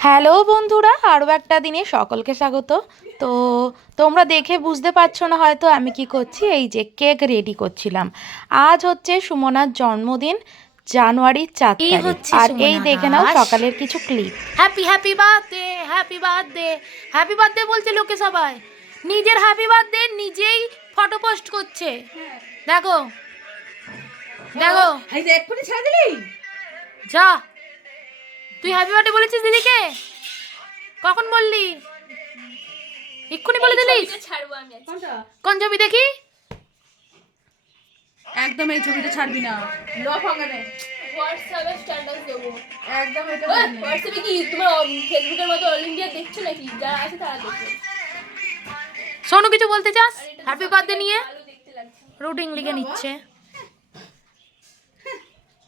Hello বন্ধুরা, আরও একটা দিনে সকলকে স্বাগত। তো তোমরা দেখে বুঝতে পারছো না হয়তো আমি কি করছি। এই যে কেক রেডি করছিলাম। আজ হচ্ছে সুমনার জন্মদিন, জানুয়ারির 4 তারিখ। আর এই দেখে নাও সকালের কিছু clip. Happy happy birthday, happy birthday, happy birthday বলছে লোকে সবাই। নিজের হ্যাপি বার্থডে নিজেই ফটো পোস্ট করছে। দেখো দেখো, এই যে এক্ষুনি ছেড়ে দিলি। যা, তুই হ্যাপি বার্থডে বলেছিস দিদিকে? কখন বললি? এক্ষুনি বলে দিলিস? কোন ছবি দেখি? একদম এই ছবিটা ছাড়বি না। লক হবে হোয়াটসঅ্যাপে স্ট্যাটাস দেবো। একদম এটা হোয়াটসঅ্যাপে কি তোমার ফেসবুকের মতো অল ইন্ডিয়া দেখছো নাকি? যারা আছে তারা দেখো। সোনু কিছু বলতে চাস হ্যাপি বার্থডে নিয়ে? ভালো দেখতে লাগছে। রুটিন লিখে নিচ্ছে।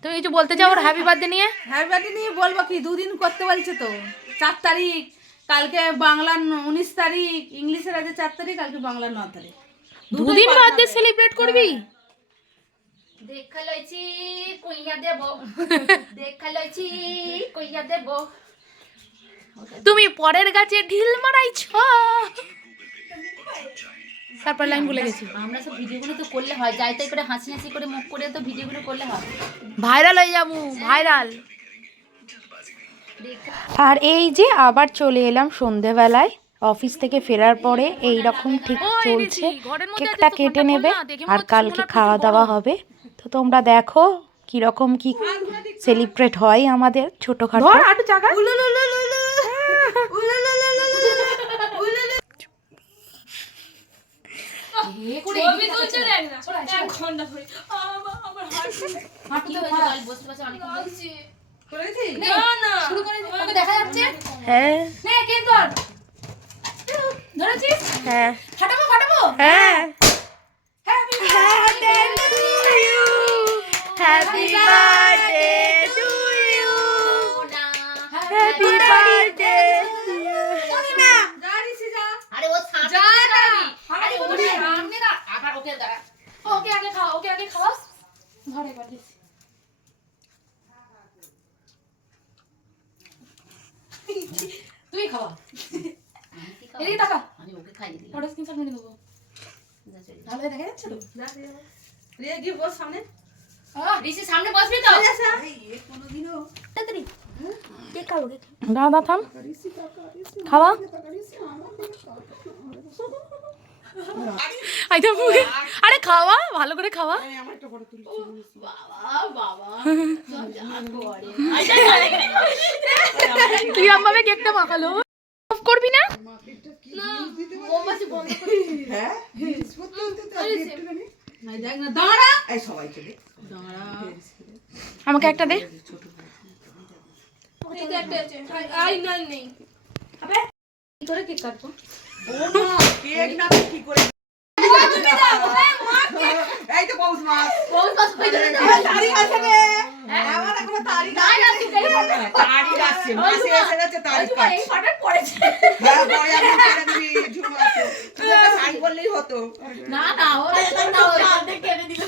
তুমি কিছু বলতে চাও ওর হ্যাপি বার্থডে নিয়ে? হ্যাপি বার্থডে নিয়ে বলবো কি, দুদিন করতে বলছে তো। 4 তারিখ, কালকে বাংলার 19 তারিখ, ইংলিশের আছে 4 তারিখ, কালকে বাংলার 9 তারিখ। দুদিন বার্থডে সেলিব্রেট করবি? দেখা লইছি কইয়া দেব। দেখা লইছি কইয়া দেব। তুমি পরের গাছে ঢিল মারাইছ। তারপর লাইন ভুলে গেছি। আমরা সব ভিডিওগুলো তো করলে হয়, যাই তাই করে হাসি হাসি করে মুখ করে তো ভিডিওগুলো করলে হয়। ভাইরাল হয়ে যাবো, ভাইরাল। আর এই যে আবার চলে এলাম সন্ধেবেলায় অফিস থেকে ফেরার পরে। এই রকম ঠিক চলছে। কেকটা কেটে নেবে আর কালকে খাওয়া দাওয়া হবে। তো তোমরা দেখো কীরকম কি সেলিব্রেট হয় আমাদের ছোটোখাটো। ছবি তুলছে দেখ না। 1 ঘন্টা ধরে আমার হাঁটু কি হয়েছে? গাল বসতে বসতে অনেক লাগছে। করেছি না না শুরু করে ওকে দেখা যাচ্ছে। হ্যাঁ নে কেক ধর। ধরেছিস? হ্যাঁ ফাটাবো ফাটাবো। হ্যাঁ। Happy happy birthday to you, happy birthday. যা রিসি যা। আরে ও সামনে দাঁড়াবি। আরে ও সামনে দাঁড়া। আবার ওকে দাঁড়া। ওকে আগে খাও, ওকে আগে খাওয়াস। ধরে পাঠিস। তুই খাওয়া। এদিকে তাকা। আমি ওকে খাইয়ে দিই। ফটো স্ক্রিনশট নিয়ে নেবো। ভালো দেখা যাচ্ছে তো? যা রে গিয়ে বস সামনে। ঋষি সামনে বসবি তো? এই কোনোদিনও তাড়াতাড়ি। দাদা থাম, খাওয়া। আরে খাওয়া, ভালো করে খাওয়া। বাবা বাবা। কিরম ভাবে কেকটা মাখালো? অফ করবি না? মোমবাতি বন্ধ করে। হ্যাঁ নাই দেখ না, দাঁড়া। এই সবাই চলে দাঁড়া। আমাকে একটা দে। এই তো একটা আছে। আই না নেই। আবে কি করে কেক কাটবো? ও মা, কেক না কি করে? এই তো পৌষ মাস। বহুত কষ্ট হয়ে গেল। তারিখ আছে রে। আমার এখন তারিখ না না তুই কেন? তারিখ আছে, মাসে এসে গেছে তারিখ এই কাটছে। ফটো পড়েছে। হ্যাঁ পরে আমি ছেড়ে দিবি ঝুমা আছে। তুই একটা সাইন করলেই হতো। না না ও না ও আধে কেটে দিল।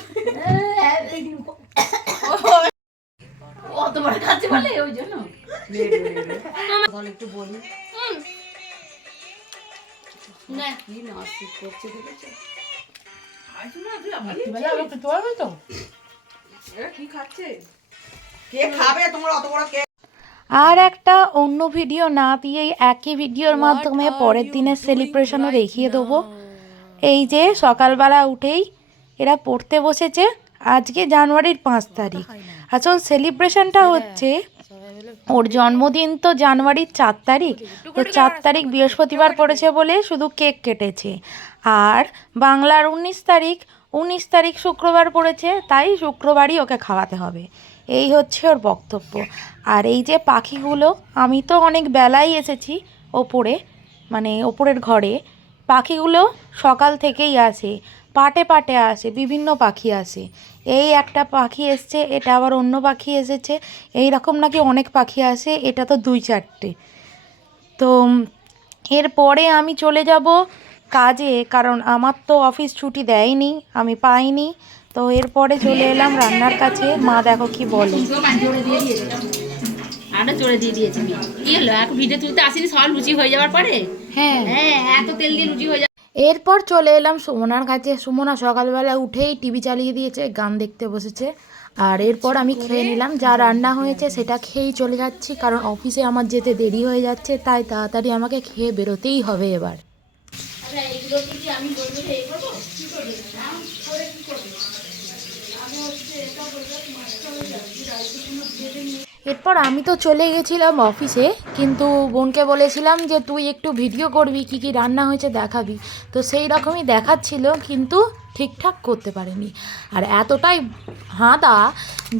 অত বড় কাছে বলে ওই জন্য। বল একটু বলি। না কি নাস্তি করছে দেখেছো? এরা কি খাচ্ছে? কে খাবে তোমরা অত বড় কেক? আর একটা অন্য ভিডিও না দিয়েই একই ভিডিওর মাধ্যমে পরের দিনের সেলিব্রেশনও দেখিয়ে দেবো। এই যে সকালবেলা উঠেই এরা পড়তে বসেছে। আজকে জানুয়ারির 5 তারিখ। আসল সেলিব্রেশনটা হচ্ছে ওর জন্মদিন তো জানুয়ারির 4 তারিখ। তো 4 তারিখ বৃহস্পতিবার পড়েছে বলে শুধু কেক কেটেছে। আর বাংলার 19 তারিখ শুক্রবার পড়েছে, তাই শুক্রবারই ওকে খাওয়াতে হবে। এই হচ্ছে ওর বক্তব্য। আর এই যে পাখিগুলো, আমি তো অনেক বেলায় এসেছি ওপরে, মানে ওপরের ঘরে। পাখিগুলো সকাল থেকেই আসে, পাটে পাটে আসে, বিভিন্ন পাখি আসে। এই একটা পাখি এসছে, এটা আবার অন্য পাখি এসেছে, এই রকম নাকি অনেক পাখি আসে। এটা তো 2-4টে। তো এরপরে আমি চলে যাব কাজে, কারণ আমার তো অফিস ছুটি দেয়নি, আমি পাইনি। তো এরপরে চলে এলাম রান্নার কাছে। মা দেখো কি বলে। আটা চড়ে দিয়ে দিয়েছে মেয়ে। কি হলো, এখন ভিডিও তুলতে আসিনি, সব লুচি হয়ে যাওয়ার পরে? হ্যাঁ। হ্যাঁ, এত তেল দিয়ে লুচি হয়ে যাবে। এরপর চলে এলাম সুমনার কাছে। সুমনা সকালবেলা উঠেই টিভি চালিয়ে দিয়েছে, গান দেখতে বসেছে। আর এরপর আমি খেয়ে নিলাম, যা রান্না হয়েছে সেটা খেয়েই চলে যাচ্ছি, কারণ অফিসে আমার যেতে দেরি হয়ে যাচ্ছে, তাই তাড়াতাড়ি আমাকে খেয়ে বেরোতেই হবে এবার। এরপর আমি তো চলে গেছিলাম অফিসে, কিন্তু বোনকে বলেছিলাম যে তুই একটু ভিডিও করবি, কী কী রান্না হয়েছে দেখাবি। তো সেই রকমই দেখাচ্ছিল, কিন্তু ঠিকঠাক করতে পারেনি। আর এতটাই হাঁদা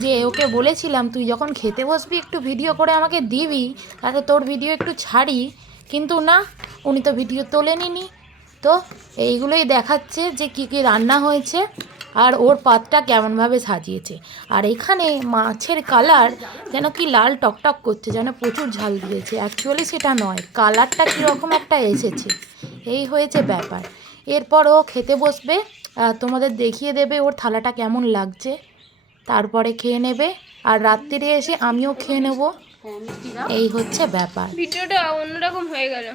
যে ওকে বলেছিলাম তুই যখন খেতে বসবি একটু ভিডিও করে আমাকে দিবি, তাতে তোর ভিডিও একটু ছাড়ি, কিন্তু না, উনি তো ভিডিও তোলেনি। তো এইগুলোই দেখাচ্ছে যে কী কী রান্না হয়েছে আর ওর পাতটা কেমনভাবে সাজিয়েছে। আর এখানে মাছের কালার যেন কি লাল টকটক করছে, যেন প্রচুর ঝাল দিয়েছে। অ্যাকচুয়ালি সেটা নয়, কালারটা কীরকম একটা এসেছে, এই হয়েছে ব্যাপার। এরপর ও খেতে বসবে, তোমাদের দেখিয়ে দেবে ওর থালাটা কেমন লাগছে, তারপরে খেয়ে নেবে। আর রাত্রিরে এসে আমিও খেয়ে নেব, এই হচ্ছে ব্যাপার। ভিডিওটা অন্যরকম হয়ে গেল।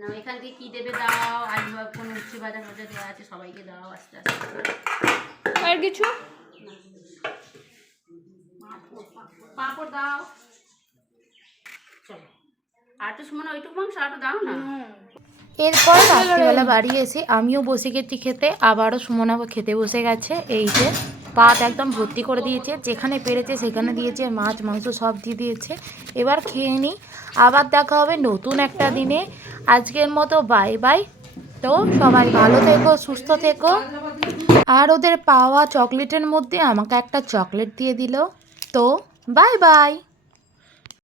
না, এখান থেকে কি দেবে দাও, আলু বা কোনো উচ্ছে ভাজা ভাজা দেওয়া আছে, সবাইকে দাও আস্তে আস্তে। আর কিছু পাঁপড় দাও, চলো। আর তো সুমনা ওইটুকু মাংস আরো দাও না। এরপর রাত্রিবেলা বাড়ি এসে আমিও বসে গেছি খেতে, আবারও সুমনাও খেতে বসে গেছে। এই যে পাত একদম ভর্তি করে দিয়েছে, যেখানে পেরেছে সেখানে দিয়েছে, মাছ মাংস সব দিয়ে দিয়েছে। এবার খেয়ে নিই, আবার দেখা হবে নতুন একটা দিনে। আজকের মতো বাই বাই। তো সবাই ভালো থেকো, সুস্থ থেকো। আর ওদের পাওয়া চকলেটের মধ্যে আমাকে একটা চকলেট দিয়ে দিল। তো বাই বাই।